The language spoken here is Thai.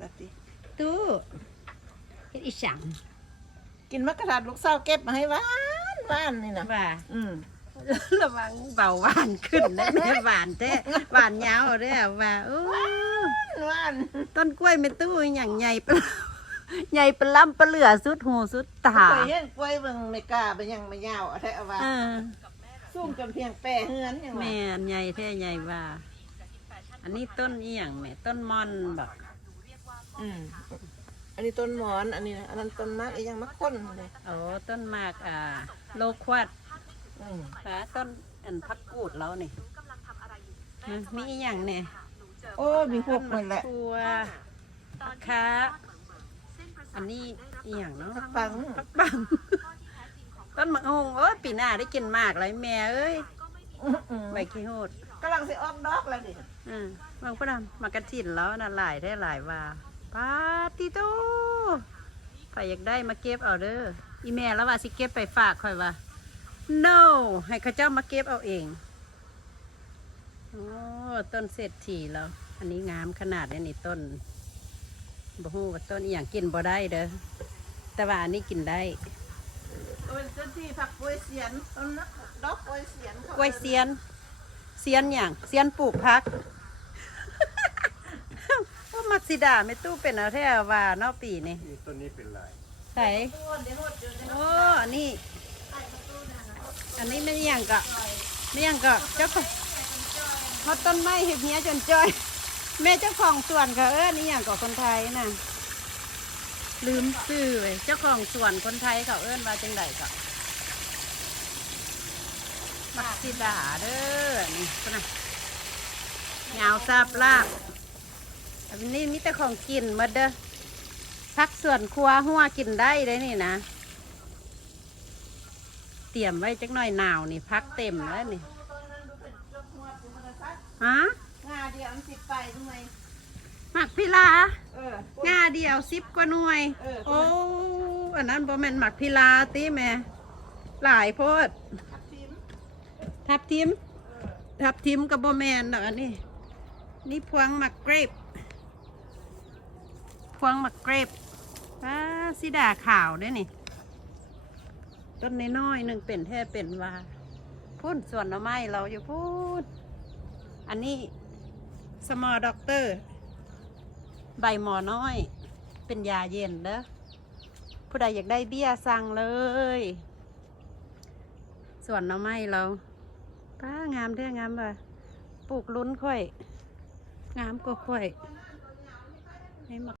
แบบนี้ตู้เฮ็ดอีสังกินมะกระดาษลูกสาวเก็บมาให้หวานหวานนี่นะว่าอืมระวังเบาหวานขึ้นนะแม่หวานแท้หวานยาวเด้อว่าโอ้หวานต้นกล้วยแม่ตู้อหย่างใหญ่ปะใหญ่ปะล้ำปะเหลือสุดหูสุดตาเคยเห็นกล้วยเบิ่งไม่กล้าไปยังไม่ยาวเอาแท้เอาว่าอ่าสูงจนเพียงแปะเฮือนอย่างว่าแม่นใหญ่แท้ใหญ่ว่า อันนี้ต้นอีหยังแม่ต้นมอนบอก อืมอันนี้ต้นหมอน อันนี้นะอันนั้นต้นมากอีหยังมะข้นเลยโอ้ต้นหมากอ่า โลควาดอืมค่ะต้นอันพักกูดแล้วนี่นะมีอีหยังเนี่ยโอ้ มีพวกมันแหละทัวผักคะอันนี้อีหยังเนาะผักปังผักบัง ต้นมะฮงโอ้ยปีหน้าได้กินมากเลยแม่เอ้ยอืมอืมใบขี้โหดกำลังสิออกดอกแล้วดิอ่าบางพระดำมากระถินแล้วน่ะหลายได้หลายว่า ปาติโตใครอยากได้มาเก็บเอาเด้ออีแม่แล้วว่าสิเก็บไปฝากคอยว่า no ให้เขาเจ้ามาเก็บเอาเองโอ้ต้นเศรษฐีแล้ว อันนี้งามขนาดนี้นี่ต้นบ่ฮู้ว่าต้นอหย่างกินบ่ได้เด้อแต่ว่าอันนี้กินได้โอ้ยต้นที่ผักกล้วยเสียนต้นนักดอกกล้วยเสียนขากล้วยเซียนเซียนอย่างเซียนปลูกพักว่า มักสิดาไม่ตู้เป็นอะไรว่าเนอกปีนี่นี่ต้นนี้เป็นลายใส่ต้นเดี๋ยวหดอยู่ในโอ้อันนี้อันนี้ไม่ยังก็ไม่ยังก็เจ้าของเพราะต้นไม้เห็บเนี้ยจนจ้อย แม่เจ้าของสวนเขาเออนี่อย่างกับคนไทยน่ะลืมชื่อเว้ยเจ้าของสวนคนไทยเขาเอิ้นว่าจังไดก็มักสิดาเด้อนี่พุ่นนะยาวซาบลาก อันนี้มีแต่ของกินหมดเด้อพักส่วนครัวหัวกินได้เลยนี่นะ เตรียมไว้จักหน่อยหนาวนี่พักเต็มแล้วนี่ฮะงาเดียวมันสิบไปทำไมหมักพิลาเอองาเดียวสิบกว่าหน่วยเออโอ้อันนั้นบ่แม่นหมักพิลาติแม่หลายโพดทับทิมทับทิมทับทิมกับบ่แม่นดอกอันนี้นี่พวงหมักเกรป พวงหมักเกรปป้าสิดาขาวด้วยนี่ ต้นน้อยๆหนึ่งเป็นแท้เป็นว่าพุ่นส่วนหน่อไม้เราอยู่พูด อันนี้สมอด็อกเตอร์ ใบหมอน้อย เป็นยาเย็นเด้อผู้ใดอยากได้เบี้ยสั่งเลย ส่วนหน่อไม้เราป้างามแท้งามว่ะปลูกลุ้นค่อย งามก็ค่อยให้มา